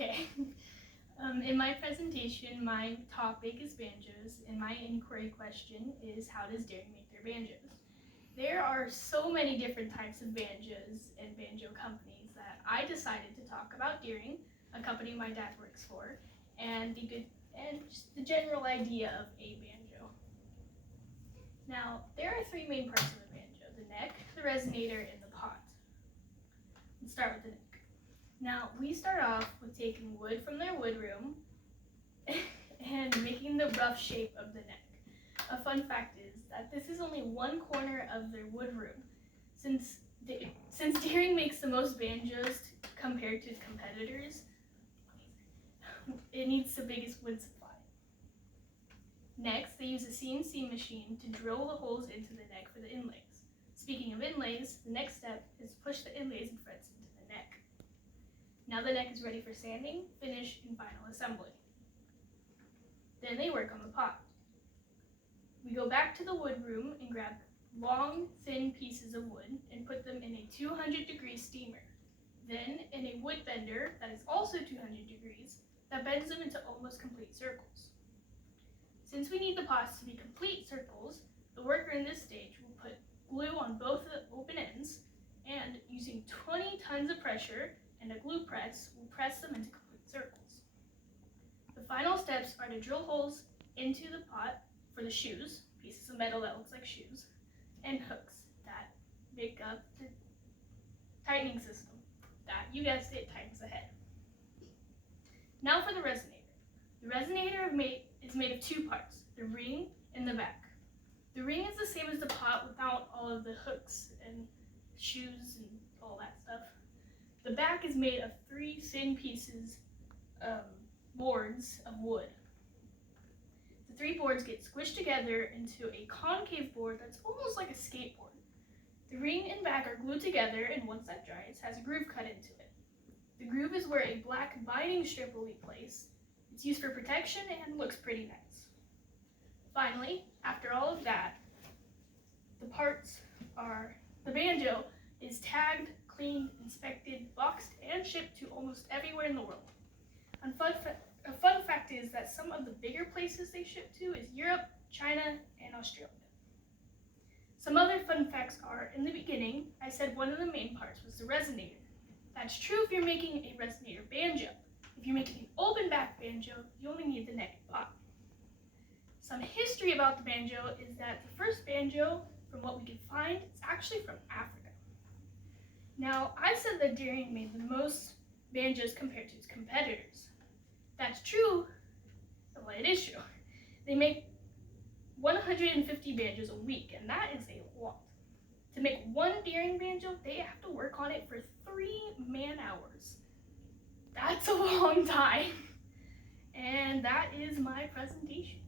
Okay. In my presentation, my topic is banjos, and my inquiry question is, how does Deering make their banjos? There are so many different types of banjos and banjo companies that I decided to talk about Deering, a company my dad works for, and just the general idea of a banjo. Now, there are three main parts of a banjo: the neck, the resonator, and the pot. Let's start with the neck. Now, we start off with taking wood from their wood room and making the rough shape of the neck. A fun fact is that this is only one corner of their wood room. Since Deering makes the most banjos compared to its competitors, it needs the biggest wood supply. Next, they use a CNC machine to drill the holes into the neck for the inlays. Speaking of inlays, the next step is to push the inlays and frets into the neck. Now the neck is ready for sanding, finish, and final assembly. Then they work on the pot. We go back to the wood room and grab long, thin pieces of wood and put them in a 200-degree steamer. Then in a wood bender that is also 200 degrees, that bends them into almost complete circles. Since we need the pots to be complete circles, the worker in this stage will put glue on both the open ends and, using 20 tons of pressure and a glue press, will press them into complete circles. The final steps are to drill holes into the pot for the shoes, pieces of metal that looks like shoes, and hooks that make up the tightening system that, you guessed it, tightens the head. Now for the resonator. The resonator is made of two parts, the ring and the back. The ring is the same as the pot without all of the hooks and shoes and all that stuff. The back is made of three thin pieces, boards of wood. The three boards get squished together into a concave board that's almost like a skateboard. The ring and back are glued together, and once that dries, has a groove cut into it. The groove is where a black binding strip will be placed. It's used for protection and looks pretty nice. Finally, after all of that, the banjo is tagged, cleaned, inspected, boxed, and shipped to almost everywhere in the world. A fun fact is that some of the bigger places they ship to is Europe, China, and Australia. Some other fun facts are, in the beginning, I said one of the main parts was the resonator. That's true if you're making a resonator banjo. If you're making an open back banjo, you only need the neck and pot. Some history about the banjo is that the first banjo, from what we can find, is actually from Africa. Now, I said that Deering made the most banjos compared to its competitors. That's true. Well, it is true. They make 150 banjos a week, and that is a lot. To make one Deering banjo, they have to work on it for 3 man-hours. That's a long time. And that is my presentation.